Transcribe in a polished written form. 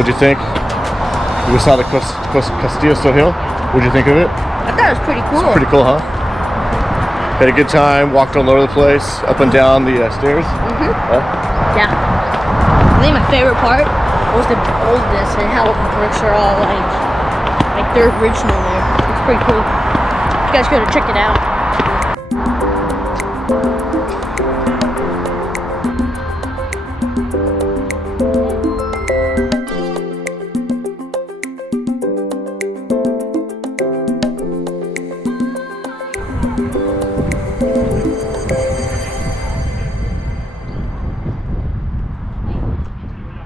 What'd you think? We saw the Castillo Sohail. What'd you think of it? I thought it was pretty cool. It's pretty cool, huh? Had a good time, walked all over the place, up and down the stairs. Yeah. I think my favorite part was the boldness and how the bricks are all like they're original there. It's pretty cool. You guys gotta check it out.